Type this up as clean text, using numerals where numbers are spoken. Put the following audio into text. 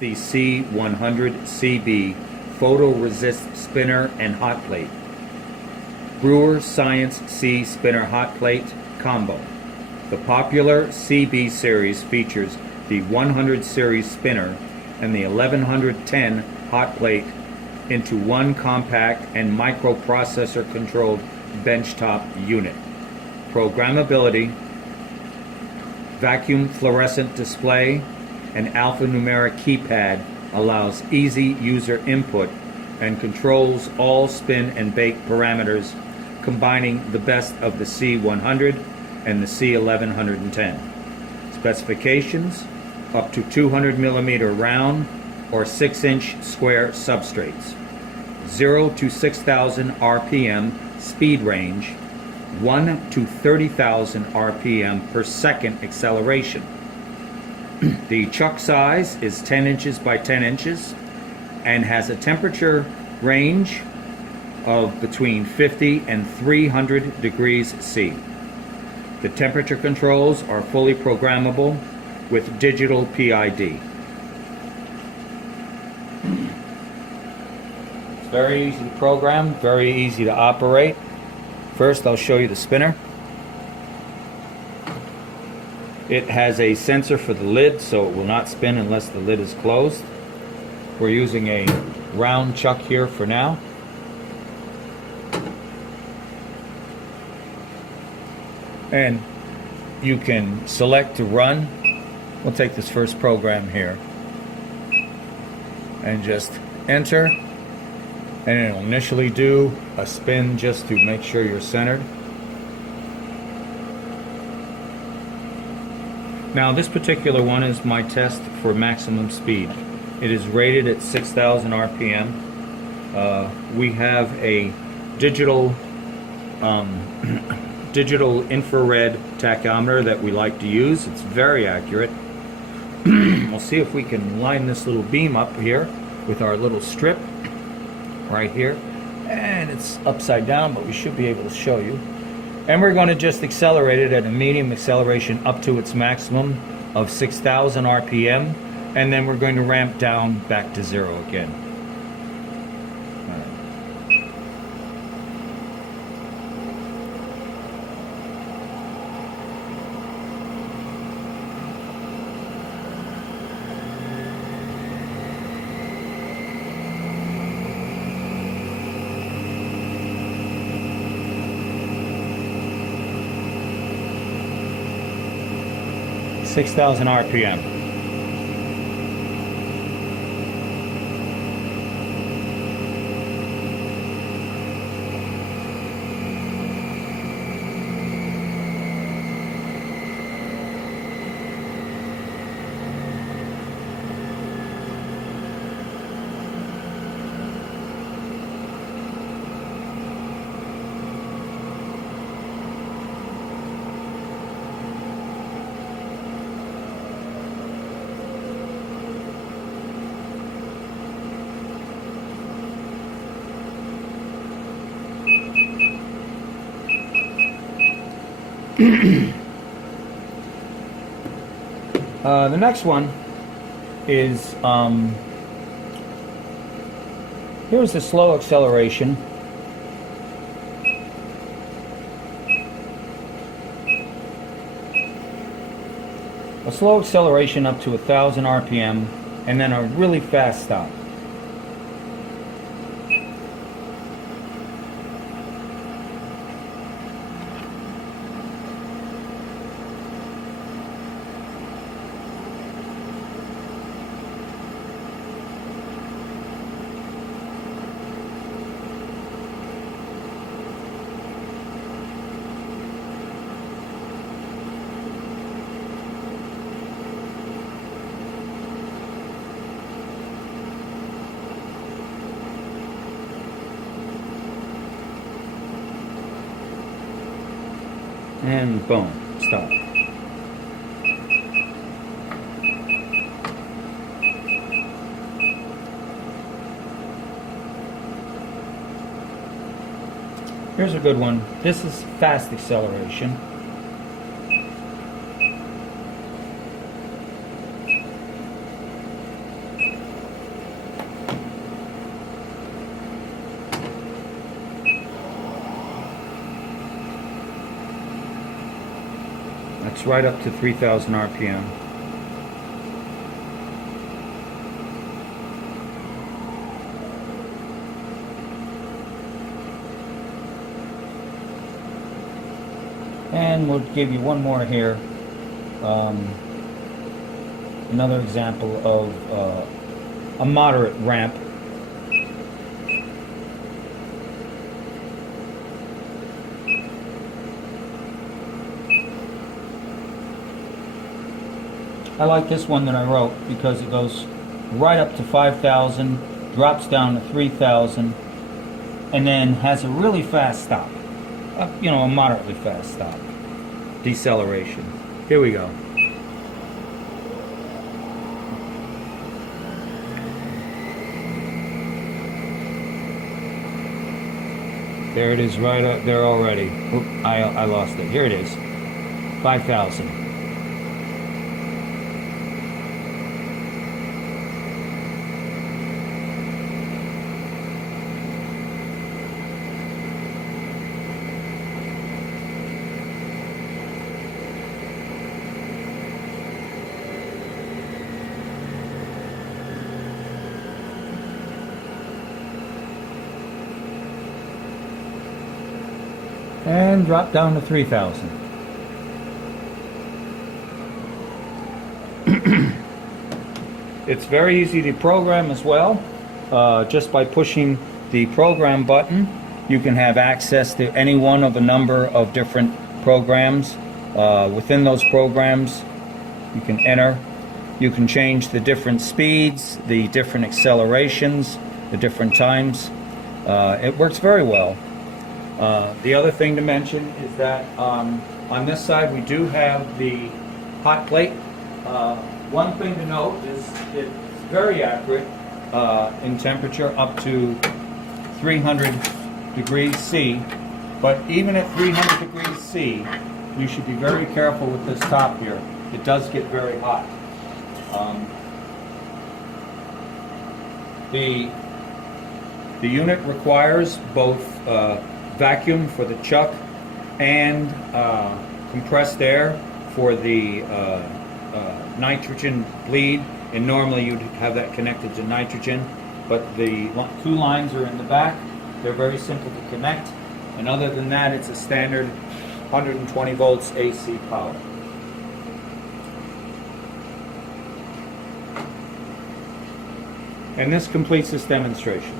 the Cee 100CB photoresist spinner and hot plate. Brewer Science C spinner hot plate combo. The popular CB series features the 100 series spinner and the 1110 hot plate into one compact and microprocessor controlled benchtop unit. Programmability, vacuum fluorescent display, and alphanumeric keypad allows easy user input and controls all spin and bake parameters, combining the best of the Cee 100 and the Cee 1110. Specifications: up to 200 millimeter round or 6-inch square substrates. 0 to 6,000 RPM speed range, 1 to 30,000 RPM per second acceleration. The chuck size is 10 inches by 10 inches and has a temperature range of between 50 and 300 degrees C. The temperature controls are fully programmable with digital PID. It's very easy to program, very easy to operate. First, I'll show you the spinner. It has a sensor for the lid, so it will not spin unless the lid is closed. We're using a round chuck here for now. And you can select to run. We'll take this first program here and just enter, and it'll initially do a spin just to make sure you're centered. Now this particular one is my test for maximum speed. It is rated at 6,000 RPM. We have a digital digital infrared tachometer that we like to use. It's very accurate. We'll see if we can line this little beam up here with our little strip right here. And it's upside down, but we should be able to show you. And we're going to just accelerate it at a medium acceleration up to its maximum of 6,000 RPM. And then we're going to ramp down back to 0 again. All right. 6,000 RPM. The next one is, here's the slow acceleration. A slow acceleration up to 1,000 RPM, and then a really fast stop. And boom, stop. Here's a good one. This is fast acceleration. It's right up to 3,000 RPM. And we'll give you one more here. Another example of a moderate ramp. I like this one that I wrote because it goes right up to 5,000, drops down to 3,000, and then has a really fast stop. You know, a moderately fast stop. Deceleration. Here we go. There it is right up there already. Oop, I lost it. Here it is. 5,000. And drop down to 3,000. It's very easy to program as well. Just by pushing the program button, you can have access to any one of a number of different programs. Within those programs, you can enter. You can change the different speeds, the different accelerations, the different times. It works very well. The other thing to mention is that on this side we do have the hot plate. One thing to note is it's very accurate in temperature up to 300 degrees C, but even at 300 degrees C you should be very careful with this top here. It does get very hot. The unit requires both vacuum for the chuck and compressed air for the nitrogen bleed, and normally you'd have that connected to nitrogen, but the two lines are in the back. They're very simple to connect, and other than that it's a standard 120 volts AC power. And this completes this demonstration.